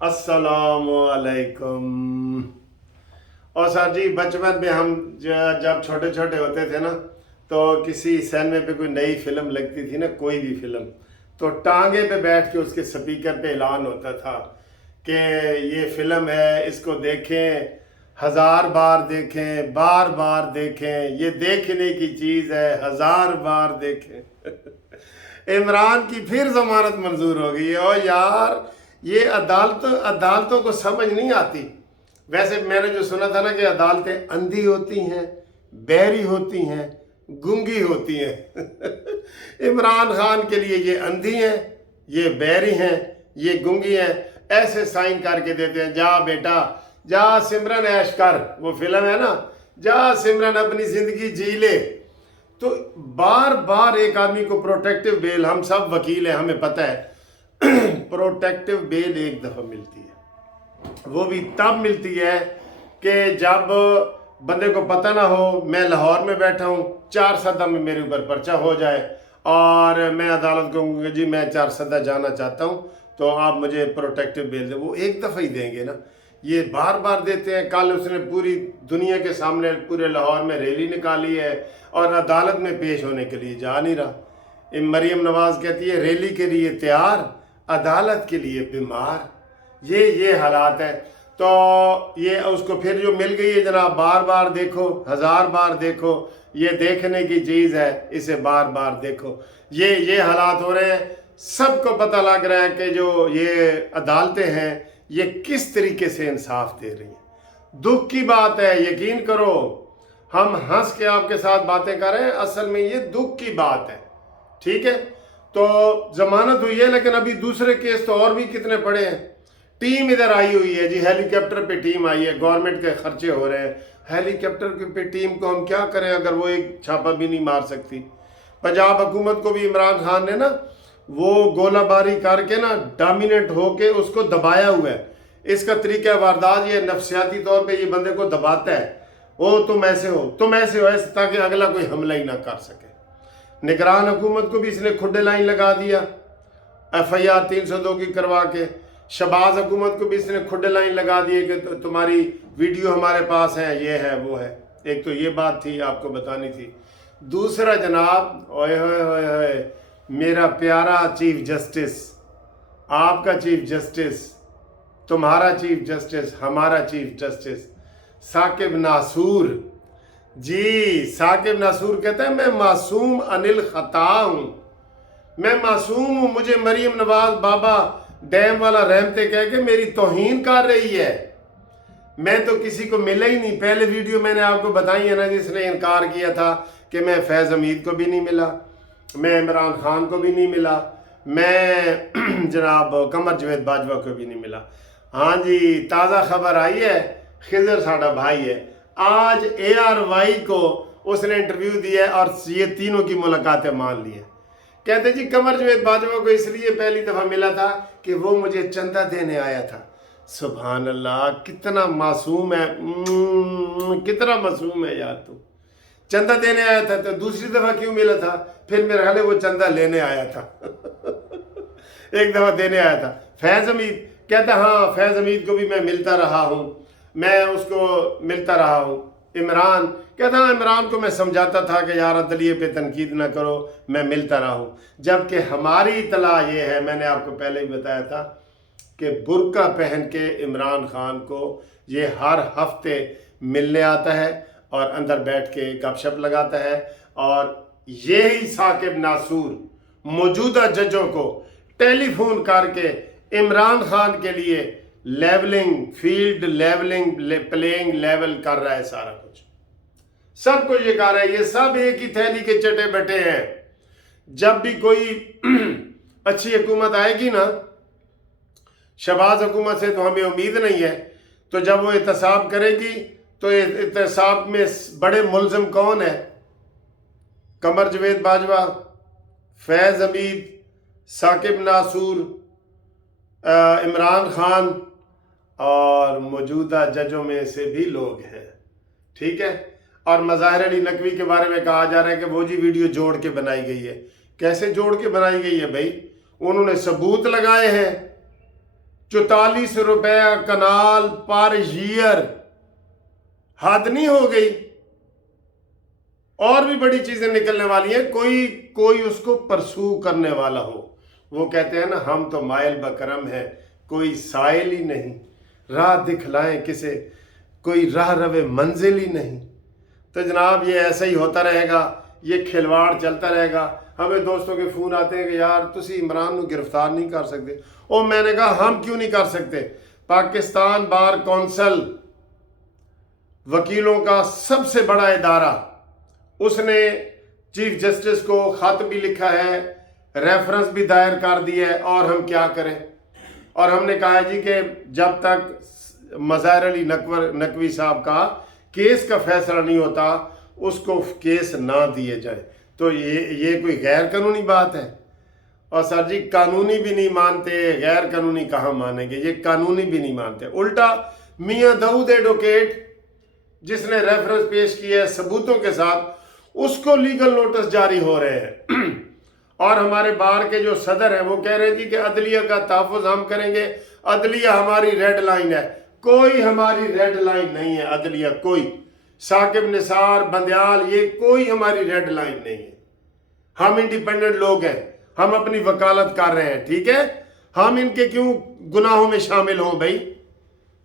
अस्सलामुअलैकुम। और सर जी, बचपन में हम जब छोटे छोटे होते थे ना, तो किसी सिनेमा पे कोई नई फिल्म लगती थी ना, कोई भी फिल्म, तो टांगे पे बैठ के उसके स्पीकर पे ऐलान होता था कि ये फिल्म है, इसको देखें, 1000 बार देखें, बार बार देखें, ये देखने की चीज़ है, 1000 बार देखें। इमरान की फिर जमानत मंजूर हो गई है। और यार, ये अदालतों को समझ नहीं आती। वैसे मैंने जो सुना था ना कि अदालतें अंधी होती हैं, बहरी होती हैं, गूंगी होती हैं। इमरान खान के लिए ये अंधी हैं, ये बहरी हैं, ये गूंगी हैं। ऐसे साइन करके देते हैं, जा बेटा जा सिमरन ऐश कर, वो फिल्म है ना, जा सिमरन अपनी जिंदगी जी ले। तो बार बार एक आदमी को प्रोटेक्टिव बेल, हम सब वकील हैं, हमें पता है, प्रोटेक्टिव बेल एक दफ़ा मिलती है। वो भी तब मिलती है कि जब बंदे को पता ना हो, मैं लाहौर में बैठा हूँ, 4 में मेरे ऊपर पर्चा हो जाए और मैं अदालत को कहूँगा जी मैं 4 जाना चाहता हूँ, तो आप मुझे प्रोटेक्टिव बेल दें। वो एक दफ़ा ही देंगे ना, ये बार बार देते हैं। कल उसने पूरी दुनिया के सामने पूरे लाहौर में रैली निकाली है और अदालत में पेश होने के लिए जा नहीं रहा। मरियम नवाज कहती है रैली के लिए तैयार, अदालत के लिए बीमार। ये हालात है। तो ये उसको फिर जो मिल गई है जनाब, बार बार देखो, 1000 बार देखो, ये देखने की चीज़ है, इसे बार बार देखो। ये हालात हो रहे हैं। सबको पता लग रहा है कि जो ये अदालतें हैं ये किस तरीके से इंसाफ दे रही हैं। दुख की बात है, यकीन करो, हम हंस के आपके साथ बातें कर रहे हैं, असल में ये दुख की बात है। ठीक है, तो जमानत हुई है, लेकिन अभी दूसरे केस तो और भी कितने पड़े हैं। टीम इधर आई हुई है जी, हेलीकॉप्टर पे टीम आई है, गवर्नमेंट के खर्चे हो रहे हैं। हेलीकॉप्टर पे टीम को हम क्या करें अगर वो एक छापा भी नहीं मार सकती। पंजाब हुकूमत को भी इमरान खान ने ना वो गोलाबारी करके ना डोमिनेट होके उसको दबाया हुआ है। इसका तरीका वारदात ये नफसियाती तौर पे ये बंदे को दबाता है, ओ तुम ऐसे हो ऐसे, ताकि अगला कोई हमला ही ना कर सके। निगरान हुकूमत को भी इसने खुडे लाइन लगा दिया, FIR 302 की करवा के। शहबाज हुकूमत को भी इसने खुडे लाइन लगा दिए कि तुम्हारी वीडियो हमारे पास है, ये है वो है। एक तो ये बात थी, आपको बतानी थी। दूसरा जनाब, ओए होए होए होए, मेरा प्यारा चीफ जस्टिस, आपका चीफ जस्टिस, तुम्हारा चीफ जस्टिस, हमारा चीफ जस्टिस साकिब नासूर जी। साकिब नासूर कहता है मैं मासूम अनिल खता हूं, मैं मासूम हूं, मुझे मरियम नवाज बाबा डैम वाला रहमते कह के मेरी तौहीन कर रही है। मैं तो किसी को मिला ही नहीं। पहले वीडियो मैंने आपको बताई है ना, जिसने इनकार किया था कि मैं फैज़ हमीद को भी नहीं मिला, मैं इमरान खान को भी नहीं मिला, मैं जनाब कमर जवेद बाजवा को भी नहीं मिला। हाँ जी, ताज़ा खबर आई है, खिजर साडा भाई है, आज ARY को उसने इंटरव्यू दिया है और ये तीनों की मुलाकातें मान ली है। कहते जी कमर जवेद बाजवा को इसलिए पहली दफ़ा मिला था कि वो मुझे चंदा देने आया था। सुभान अल्लाह, कितना मासूम है, कितना मासूम है यार तू। चंदा देने आया था, तो दूसरी दफ़ा क्यों मिला था? फिर मेरे ख्याल वो चंदा लेने आया था। एक दफ़ा देने आया था। फैज़ हमीद कहता हाँ, फैज़ हमीद को भी मैं मिलता रहा हूँ, मैं उसको मिलता रहा हूँ। इमरान कहता हाँ, इमरान को मैं समझाता था कि यार अदलिये पे तनकीद ना करो, मैं मिलता रहा हूँ। जबकि हमारी इतला ये है, मैंने आपको पहले ही बताया था कि बुर्का पहन के इमरान खान को ये हर हफ्ते मिलने आता है और अंदर बैठ के गपशप लगाता है। और यही साकिब नासूर मौजूदा जजों को टेलीफोन करके इमरान खान के लिए levelling, field levelling, playing level कर रहा है। सारा कुछ सब कुछ ये कर रहा है। ये सब एक ही थैली के चटे बटे हैं। जब भी कोई अच्छी हुकूमत आएगी ना, शहबाज हुकूमत से तो हमें उम्मीद नहीं है, तो जब वो एहतसाब करेगी तो एहतसाब में बड़े मुलजिम कौन है? कमर जवेद बाजवा, फैज़ हमीद, साकिब नासूर, इमरान खान और मौजूदा जजों में से भी लोग हैं। ठीक है, और मज़ाहिर अली नकवी के बारे में कहा जा रहा है कि वो जी वीडियो जोड़ के बनाई गई है। कैसे जोड़ के बनाई गई है भाई? उन्होंने सबूत लगाए हैं 44 रुपए कनाल पर ईयर, हद नहीं हो गई? और भी बड़ी चीजें निकलने वाली हैं, कोई उसको परसू करने वाला हो। वो कहते हैं ना, हम तो माइल बकरम है, कोई साइल ही नहीं, राह दिखलाएं किसे, कोई राह रवे मंजिल ही नहीं। तो जनाब ये ऐसा ही होता रहेगा, ये खिलवाड़ चलता रहेगा। हमें दोस्तों के फोन आते हैं कि यार तुसी इमरान को गिरफ्तार नहीं कर सकते। और मैंने कहा हम क्यों नहीं कर सकते? पाकिस्तान बार कौंसल वकीलों का सबसे बड़ा इदारा, उसने चीफ जस्टिस को खत भी लिखा है, रेफरेंस भी दायर कर दिया है, और हम क्या करें? और हमने कहा जी कि जब तक मज़ाहिर अली नकवी साहब का केस का फैसला नहीं होता, उसको केस ना दिए जाए। तो ये कोई गैर कानूनी बात है? और सर जी कानूनी भी नहीं मानते, गैर कानूनी कहाँ मानेंगे? ये कानूनी भी नहीं मानते। उल्टा मियां दाऊद एडवोकेट जिसने रेफरेंस पेश किया है सबूतों के साथ, उसको लीगल नोटिस जारी हो रहे हैं। और हमारे बार के जो सदर हैं वो कह रहे हैं जी कि अदलिया का तहफ़्फ़ुज़ हम करेंगे, अदलिया हमारी रेड लाइन है। कोई हमारी रेड लाइन नहीं है अदलिया, कोई साकिब निसार बंदयाल, ये कोई हमारी रेड लाइन नहीं है। हम इंडिपेंडेंट लोग हैं, हम अपनी वकालत कर रहे हैं, ठीक है? हम इनके क्यों गुनाहों में शामिल हों भाई?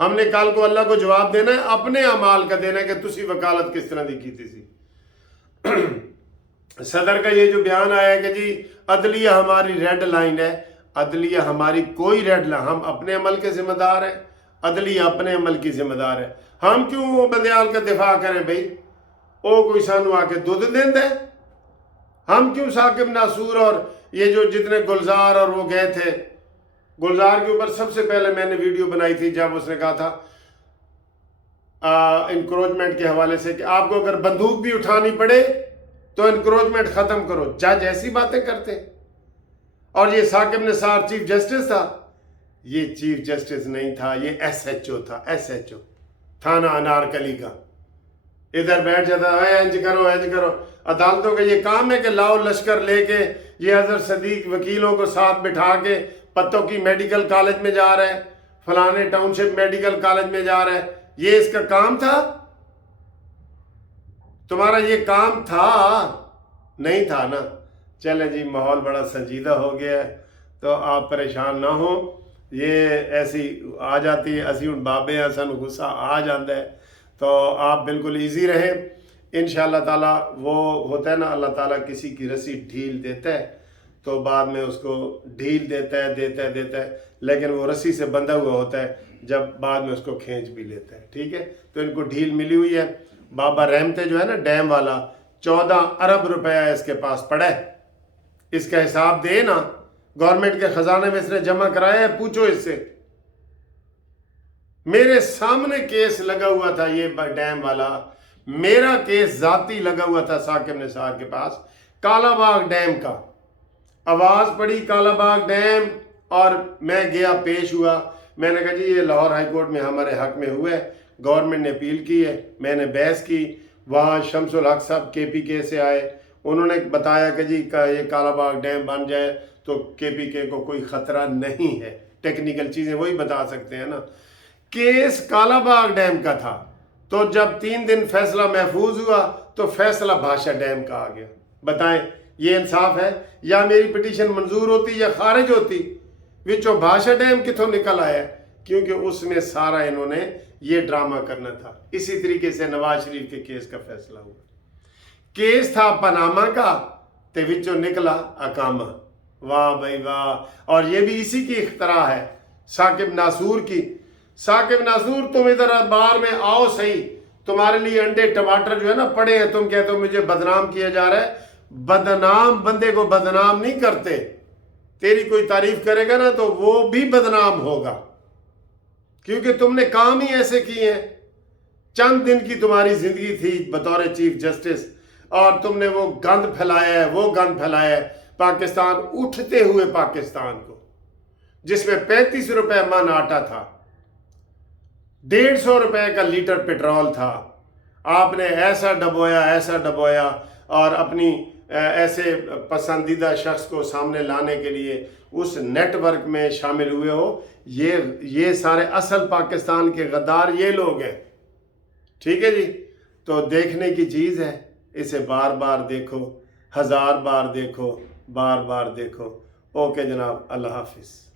हमने कल को अल्लाह को जवाब देना है, अपने अमाल का देना है कि तुसी वकालत किस तरह की थी। सदर का ये जो बयान आया है कि जी अदलिया हमारी रेड लाइन है, अदलिया हमारी कोई रेड लाइन, हम अपने अमल के जिम्मेदार हैं, अदलिया अपने अमल की जिम्मेदार है। हम क्यों वो बंदयाल का दिफा करें भाई? ओ कोई सानू आके दूध देंदा है? हम क्यों साकिब नासूर और ये जो जितने गुलजार और वो गए थे, गुलजार के ऊपर सबसे पहले मैंने वीडियो बनाई थी जब उसने कहा था इंक्रोचमेंट के हवाले से कि आपको अगर बंदूक भी उठानी पड़े तो इंक्रोचमेंट खत्म करो। जज ऐसी बातें करते। और ये साकिब निसार चीफ जस्टिस था, ये चीफ जस्टिस नहीं था, ये SHO था, SHO थाना अनारकली का। इधर बैठ जाता है, इंज करो इंज करो। अदालतों का ये काम है कि लाओ लश्कर लेके ये हजरत सदीक वकीलों को साथ बिठा के पत्तों की मेडिकल कॉलेज में जा रहे हैं, फलाने टाउनशिप मेडिकल कॉलेज में जा रहे हैं, ये इसका काम था? तुम्हारा ये काम था? नहीं था ना। चले जी, माहौल बड़ा संजीदा हो गया है, तो आप परेशान ना हो। ये ऐसी आ जाती है, असी हूँ बाबे हैं, सानू गुस्सा आ जाता है, तो आप बिल्कुल ईजी रहें। इंशाअल्लाह ताला वो होता है ना, अल्लाह ताला किसी की रस्सी ढील देता है तो बाद में उसको ढील देता है, लेकिन वो रस्सी से बंधा हुआ होता है, जब बाद में उसको खींच भी लेता है, ठीक है? तो इनको ढील मिली हुई है। बाबा रहमते जो है ना डैम वाला, 14 अरब रुपया इसके पास पड़ा है। इसका हिसाब दे ना, गवर्नमेंट के खजाने में इसने जमा कराया है, पूछो इससे। मेरे सामने केस लगा हुआ था ये डैम वाला, मेरा केस जाती लगा हुआ था साकिब निसार के पास, कालाबाग डैम का। आवाज पड़ी कालाबाग डैम, और मैं गया, पेश हुआ। मैंने कहा जी ये लाहौर हाई कोर्ट में हमारे हक में हुआ है, गवर्नमेंट ने अपील की है। मैंने बहस की, वहाँ शमसुल हक साहब KPK से आए, उन्होंने बताया कि जी ये कालाबाग डैम बन जाए तो KPK को कोई ख़तरा नहीं है। टेक्निकल चीज़ें वही बता सकते हैं ना। केस कालाबाग डैम का था, तो जब 3 दिन फैसला महफूज हुआ तो फैसला भाषा डैम का आ गया। बताएं ये इंसाफ है? या मेरी पिटीशन मंजूर होती या खारिज होती? विचो भाषा डैम कितों निकल आया? क्योंकि उसमें सारा इन्होंने ये ड्रामा करना था। इसी तरीके से नवाज शरीफ के केस का फैसला हुआ। केस था पनामा का, ते विचो निकला अकामा। वाह भाई वाह। और ये भी इसी की इख्तरा है, साकिब नासूर की। साकिब नासूर, तुम इधर बार में आओ सही, तुम्हारे लिए अंडे टमाटर जो है ना पड़े हैं, तुम कहते हो मुझे बदनाम किया जा रहा है। बदनाम बंदे को बदनाम नहीं करते, तेरी कोई तारीफ करेगा ना तो वो भी बदनाम होगा, क्योंकि तुमने काम ही ऐसे किए हैं। चंद दिन की तुम्हारी जिंदगी थी बतौर चीफ जस्टिस, और तुमने वो गंद फैलाया है, वो गंद फैलाया है पाकिस्तान, उठते हुए पाकिस्तान को, जिसमें 35 रुपए मन आटा था, 150 रुपए का लीटर पेट्रोल था। आपने ऐसा डबोया और अपनी ऐसे पसंदीदा शख्स को सामने लाने के लिए उस नेटवर्क में शामिल हुए हो یہ سارے اصل پاکستان کے غدار یہ لوگ ہیں. ٹھیک ہے جی. تو دیکھنے کی چیز ہے، اسے بار بار دیکھو، 1000 بار دیکھو، بار بار دیکھو. اوکے جناب، اللہ حافظ.